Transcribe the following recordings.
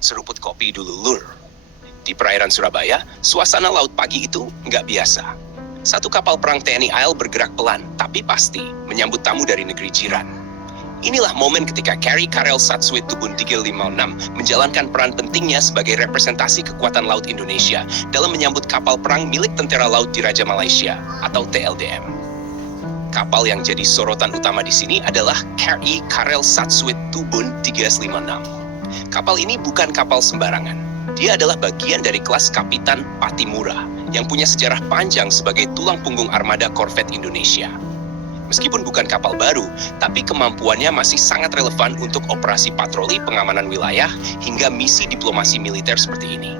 seruput kopi dulu lur. Di perairan Surabaya, suasana laut pagi itu nggak biasa. Satu kapal perang TNI AL bergerak pelan, tapi pasti, menyambut tamu dari negeri jiran. Inilah momen ketika Kri Karel Satsuit Tubun 356 menjalankan peran pentingnya sebagai representasi kekuatan laut Indonesia dalam menyambut kapal perang milik Tentara Laut Diraja Malaysia atau TLDM. Kapal yang jadi sorotan utama di sini adalah Kri Karel Satsuit Tubun 356. Kapal ini bukan kapal sembarangan. Dia adalah bagian dari kelas Kapitan Patimura yang punya sejarah panjang sebagai tulang punggung armada korvet Indonesia. Meskipun bukan kapal baru, tapi kemampuannya masih sangat relevan untuk operasi patroli pengamanan wilayah hingga misi diplomasi militer seperti ini.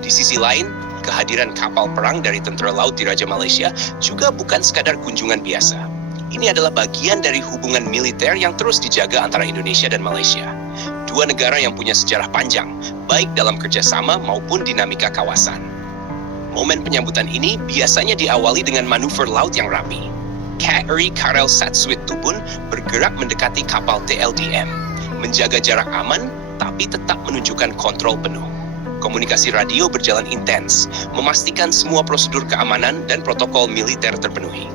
Di sisi lain, kehadiran kapal perang dari Tentara Laut Diraja Malaysia juga bukan sekadar kunjungan biasa. Ini adalah bagian dari hubungan militer yang terus dijaga antara Indonesia dan Malaysia. Dua negara yang punya sejarah panjang, baik dalam kerjasama maupun dinamika kawasan. Momen penyambutan ini biasanya diawali dengan manuver laut yang rapi. Kri Karel Satsuit Tubun bergerak mendekati kapal TLDM, menjaga jarak aman tapi tetap menunjukkan kontrol penuh. Komunikasi radio berjalan intens, memastikan semua prosedur keamanan dan protokol militer terpenuhi.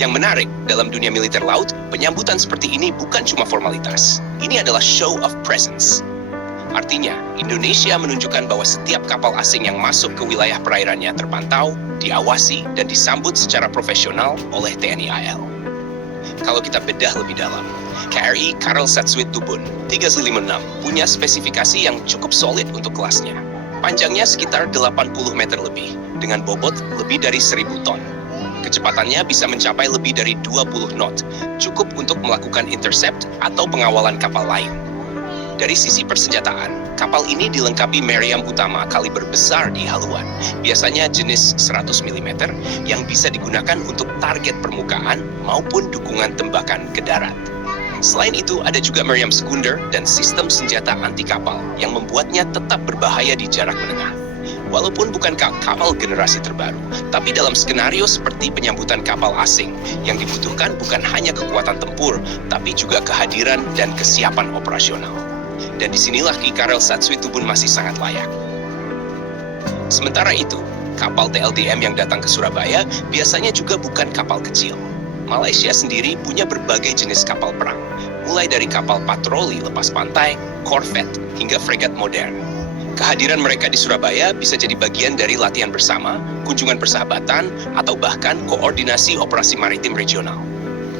Yang menarik, dalam dunia militer laut, penyambutan seperti ini bukan cuma formalitas. Ini adalah show of presence. Artinya, Indonesia menunjukkan bahwa setiap kapal asing yang masuk ke wilayah perairannya terpantau, diawasi, dan disambut secara profesional oleh TNI AL. Kalau kita bedah lebih dalam, Kri Karel Satsuit Tubun 356 punya spesifikasi yang cukup solid untuk kelasnya. Panjangnya sekitar 80 meter lebih, dengan bobot lebih dari 1000 ton. Kecepatannya bisa mencapai lebih dari 20 knot, cukup untuk melakukan intercept atau pengawalan kapal lain. Dari sisi persenjataan, kapal ini dilengkapi meriam utama kaliber besar di haluan, biasanya jenis 100 mm yang bisa digunakan untuk target permukaan maupun dukungan tembakan ke darat. Selain itu, ada juga meriam sekunder dan sistem senjata anti kapal yang membuatnya tetap berbahaya di jarak menengah. Walaupun bukan kapal generasi terbaru, tapi dalam skenario seperti penyambutan kapal asing, yang dibutuhkan bukan hanya kekuatan tempur, tapi juga kehadiran dan kesiapan operasional. Dan disinilah Ki Karel Satsuit Tubun masih sangat layak. Sementara itu, kapal TLDM yang datang ke Surabaya biasanya juga bukan kapal kecil. Malaysia sendiri punya berbagai jenis kapal perang, mulai dari kapal patroli lepas pantai, korvet, hingga fregat modern. Kehadiran mereka di Surabaya bisa jadi bagian dari latihan bersama, kunjungan persahabatan, atau bahkan koordinasi operasi maritim regional.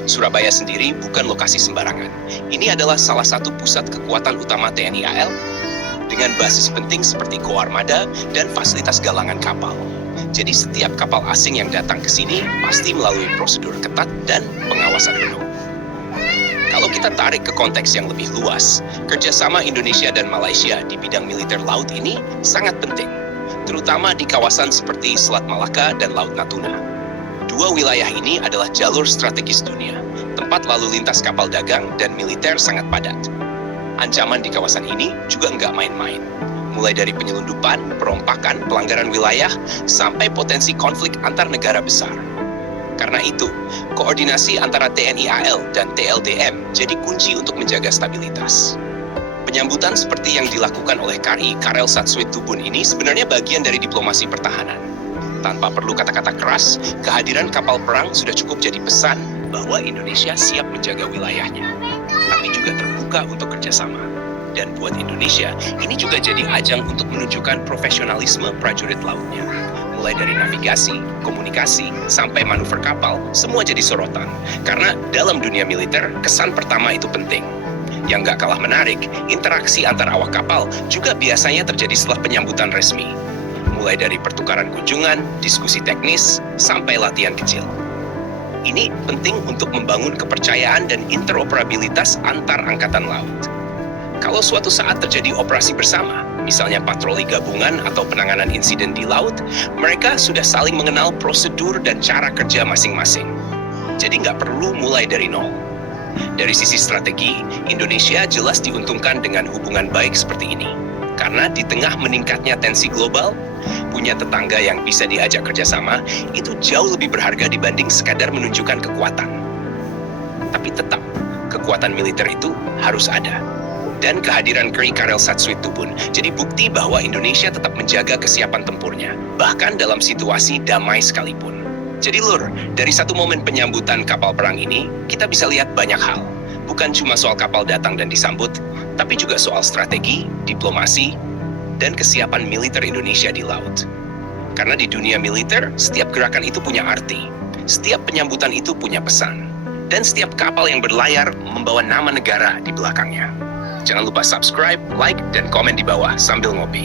Surabaya sendiri bukan lokasi sembarangan. Ini adalah salah satu pusat kekuatan utama TNI AL dengan basis penting seperti koarmada dan fasilitas galangan kapal. Jadi setiap kapal asing yang datang ke sini pasti melalui prosedur ketat dan pengawasan penuh. Kalau kita tarik ke konteks yang lebih luas, kerjasama Indonesia dan Malaysia di bidang militer laut ini sangat penting, terutama di kawasan seperti Selat Malaka dan Laut Natuna. Dua wilayah ini adalah jalur strategis dunia, tempat lalu lintas kapal dagang dan militer sangat padat. Ancaman di kawasan ini juga nggak main-main, mulai dari penyelundupan, perompakan, pelanggaran wilayah, sampai potensi konflik antar negara besar. Karena itu, koordinasi antara TNI AL dan TLDM jadi kunci untuk menjaga stabilitas. Penyambutan seperti yang dilakukan oleh Kri Karel Satsuit Tubun ini sebenarnya bagian dari diplomasi pertahanan. Tanpa perlu kata-kata keras, kehadiran kapal perang sudah cukup jadi pesan bahwa Indonesia siap menjaga wilayahnya, tapi juga terbuka untuk kerjasama. Dan buat Indonesia, ini juga jadi ajang untuk menunjukkan profesionalisme prajurit lautnya. Mulai dari navigasi, komunikasi, sampai manuver kapal, semua jadi sorotan. Karena dalam dunia militer, kesan pertama itu penting. Yang gak kalah menarik, interaksi antar awak kapal juga biasanya terjadi setelah penyambutan resmi. Mulai dari pertukaran kunjungan, diskusi teknis, sampai latihan kecil. Ini penting untuk membangun kepercayaan dan interoperabilitas antar angkatan laut. Kalau suatu saat terjadi operasi bersama, misalnya patroli gabungan atau penanganan insiden di laut, mereka sudah saling mengenal prosedur dan cara kerja masing-masing. Jadi nggak perlu mulai dari nol. Dari sisi strategi, Indonesia jelas diuntungkan dengan hubungan baik seperti ini. Karena di tengah meningkatnya tensi global, punya tetangga yang bisa diajak kerjasama, itu jauh lebih berharga dibanding sekadar menunjukkan kekuatan. Tapi tetap, kekuatan militer itu harus ada. Dan kehadiran kri Karel Satsuitubun jadi bukti bahwa Indonesia tetap menjaga kesiapan tempurnya, bahkan dalam situasi damai sekalipun. Jadi Lur, dari satu momen penyambutan kapal perang ini, kita bisa lihat banyak hal. Bukan cuma soal kapal datang dan disambut, tapi juga soal strategi, diplomasi, dan kesiapan militer Indonesia di laut. Karena di dunia militer, setiap gerakan itu punya arti. Setiap penyambutan itu punya pesan. Dan setiap kapal yang berlayar membawa nama negara di belakangnya. Jangan lupa subscribe, like, dan komen di bawah sambil ngopi.